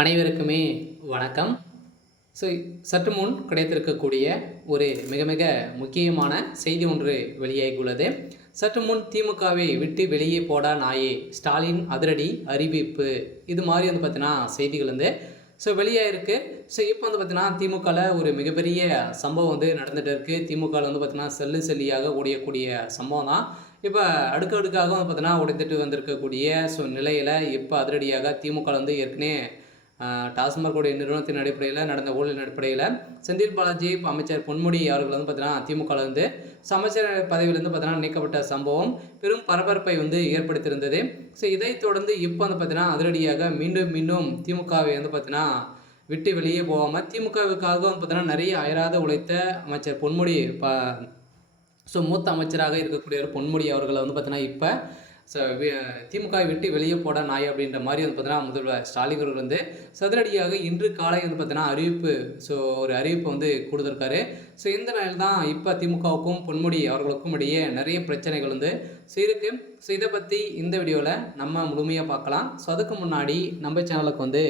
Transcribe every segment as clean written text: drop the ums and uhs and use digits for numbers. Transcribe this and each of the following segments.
அனைவருக்குமே வணக்கம். ஸோ சற்று முன் கிடைத்திருக்கக்கூடிய ஒரு மிக மிக முக்கியமான செய்தி ஒன்று வெளியாகியுள்ளது. சற்று முன் திமுகவை விட்டு வெளியே போடா நாயே, ஸ்டாலின் அதிரடி அறிவிப்பு, இது மாதிரி வந்து பார்த்தீங்கன்னா செய்திகள் வந்து வெளியாயிருக்கு. இப்போ வந்து பார்த்தீங்கன்னா திமுகவில் ஒரு மிகப்பெரிய சம்பவம் வந்து நடந்துகிட்டு இருக்குது. திமுகவில் வந்து பார்த்தீங்கன்னா செல்லு செல்லியாக ஓடியக்கூடிய சம்பவம் தான் இப்போ அடுக்கடுக்காக வந்து பார்த்தீங்கன்னா உடைத்துட்டு வந்திருக்கக்கூடிய நிலையில் இப்போ அதிரடியாக திமுக வந்து ஏற்கனவே டாஸ்மாக் உடைய நிறுவனத்தின் அடிப்படையில் நடந்த ஊழலின் அடிப்படையில் செந்தில் பாலாஜி அமைச்சர் பொன்முடி அவர்கள் வந்து பார்த்தீங்கன்னா திமுகவிலிருந்து அமைச்சர் பதவியிலிருந்து பார்த்தீங்கன்னா நீக்கப்பட்ட சம்பவம் பெரும் பரபரப்பை வந்து ஏற்படுத்தியிருந்தது. இதைத் தொடர்ந்து இப்போ வந்து பார்த்தீங்கன்னா அதிரடியாக மீண்டும் மீண்டும் திமுகவை வந்து பார்த்தீங்கன்னா விட்டு வெளியே போகாமல் திமுகவுக்காக வந்து பார்த்தீங்கன்னா நிறைய அயராத உழைத்த அமைச்சர் பொன்முடி மூத்த அமைச்சராக இருக்கக்கூடிய பொன்முடி அவர்களை வந்து பார்த்தீங்கன்னா இப்போ திமுகவை விட்டு வெளியே போட நாய் அப்படின்ற மாதிரி வந்து பார்த்தீங்கன்னா முதல்வர் ஸ்டாலின் அவர்கள் வந்து சதுரடியாக இன்று காலை வந்து பார்த்தீங்கன்னா அறிவிப்பு ஒரு அறிவிப்பு வந்து கொடுத்துருக்காரு. இந்த நாளில் தான் இப்போ திமுகவுக்கும் பொன்முடி அவர்களுக்கும் இடையே நிறைய பிரச்சனைகள் வந்து இருக்கு. இதை பற்றி இந்த வீடியோவில் நம்ம முழுமையாக பார்க்கலாம். அதுக்கு முன்னாடி நம்ம சேனலுக்கு வந்து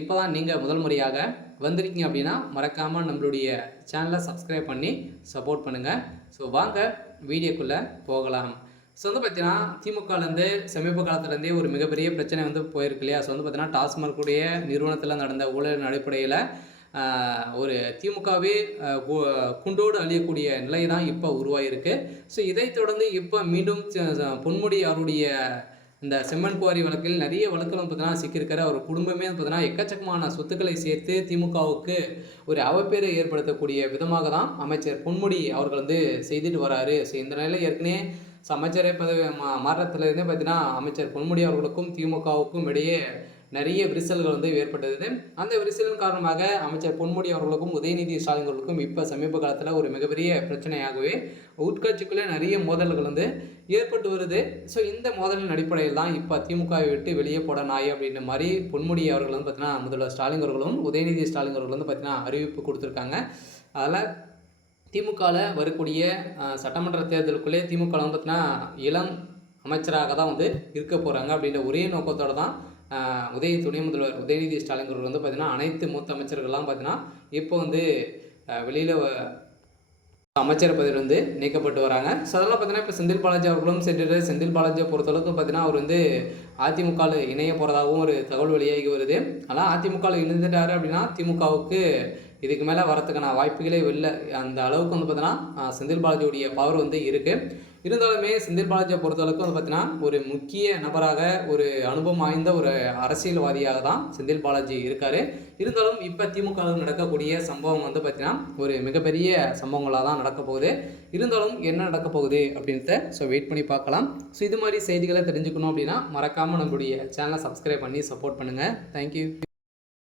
இப்போ தான் நீங்கள் முதல் முறையாக வந்திருக்கீங்க அப்படின்னா மறக்காமல் நம்மளுடைய சேனலை சப்ஸ்கிரைப் பண்ணி சப்போர்ட் பண்ணுங்கள். வாங்க வீடியோக்குள்ளே போகலாம். வந்து பார்த்தீங்கன்னா திமுகலேருந்து சமீப காலத்துலேருந்தே ஒரு மிகப்பெரிய பிரச்சனை வந்து போயிருக்கு இல்லையா. வந்து பார்த்தீங்கன்னா டாஸ்மார்க்குடைய நிறுவனத்தில் நடந்த ஊழலின் அடிப்படையில் ஒரு திமுகவே குண்டோடு அழியக்கூடிய நிலை தான் இப்போ உருவாகிருக்கு. இதைத் தொடர்ந்து இப்போ மீண்டும் பொன்முடி அவருடைய இந்த செம்மண் குவாரி வழக்கில் நிறைய வழக்குகள் பார்த்தீங்கன்னா சிக்கியிருக்கிற ஒரு குடும்பமே பார்த்தீங்கன்னா எக்கச்சக்கமான சொத்துக்களை சேர்த்து திமுகவுக்கு ஒரு அவப்பேரை ஏற்படுத்தக்கூடிய விதமாக தான் அமைச்சர் பொன்முடி அவர்கள் வந்து செய்துட்டு வராரு. இந்த நிலையில் ஏற்கனவே அமைச்சரை பதவி மாற்றத்திலிருந்தே பார்த்தீங்கன்னா அமைச்சர் பொன்முடி அவர்களுக்கும் திமுகவுக்கும் இடையே நிறைய விரிசல்கள் வந்து ஏற்பட்டது. அந்த விரிசலின் காரணமாக அமைச்சர் பொன்முடி அவர்களுக்கும் உதயநிதி ஸ்டாலின் அவர்களுக்கும் இப்போ சமீப காலத்தில் ஒரு மிகப்பெரிய பிரச்சனையாகவே உட்கட்சிக்குள்ளே நிறைய மோதல்கள் வந்து ஏற்பட்டு வருது. இந்த மோதலின் அடிப்படையில் தான் இப்போ திமுகவை விட்டு வெளியே போட நாய் அப்படின்ற மாதிரி பொன்முடி அவர்கள் வந்து பார்த்தீங்கன்னா முதல்வர் ஸ்டாலின் அவர்களும் உதயநிதி ஸ்டாலின் அவர்கள் வந்து பார்த்தீங்கன்னா அறிவிப்பு கொடுத்துருக்காங்க. அதில் திமுகவில் வரக்கூடிய சட்டமன்ற தேர்தலுக்குள்ளே திமுக வந்து பார்த்தீங்கன்னா இளம் அமைச்சராக தான் வந்து இருக்க போகிறாங்க அப்படின்ற ஒரே நோக்கத்தோடு தான் துணை முதல்வர் உதயநிதி ஸ்டாலின் அவர்கள் வந்து பார்த்தீங்கன்னா அனைத்து மூத்த அமைச்சர்கள்லாம் பார்த்தீங்கன்னா இப்போ வந்து வெளியில் அமைச்சர் பதவி வந்து நீக்கப்பட்டு வராங்க. அதெல்லாம் பார்த்தீங்கன்னா இப்போ செந்தில் பாலாஜி அவர்களும் சென்று செந்தில் பாலாஜியை பொறுத்தளவுக்கு பார்த்தீங்கன்னா அவர் வந்து அதிமுகவில் இணைய போகிறதாகவும் ஒரு தகவல் வெளியாகி வருது. ஆனால் அதிமுகவில் இணைந்துட்டார் அப்படின்னா திமுகவுக்கு இதுக்கு மேலே வரத்துக்கான வாய்ப்புகளே இல்லை. அந்த அளவுக்கு வந்து பார்த்தீங்கன்னா செந்தில் பாலாஜியுடைய பவர் வந்து இருக்குது. இருந்தாலுமே செந்தில் பாலாஜியை பொறுத்தளவுக்கு வந்து பார்த்தீங்கன்னா ஒரு முக்கிய நபராக ஒரு அனுபவம் வாய்ந்த ஒரு அரசியல்வாதியாக தான் செந்தில் பாலாஜி இருக்கார். இருந்தாலும் இப்போ திமுகவில் நடக்கக்கூடிய சம்பவம் வந்து பார்த்தீங்கன்னா ஒரு மிகப்பெரிய சம்பவங்களாக தான் நடக்க போகுது. இருந்தாலும் என்ன நடக்க போகுது அப்படின்றத வெயிட் பண்ணி பார்க்கலாம். இது மாதிரி செய்திகளை தெரிஞ்சுக்கணும் அப்படின்னா மறக்காமல் நம்மளுடைய சேனலை சப்ஸ்கிரைப் பண்ணி சப்போர்ட் பண்ணுங்கள். தேங்க்யூ.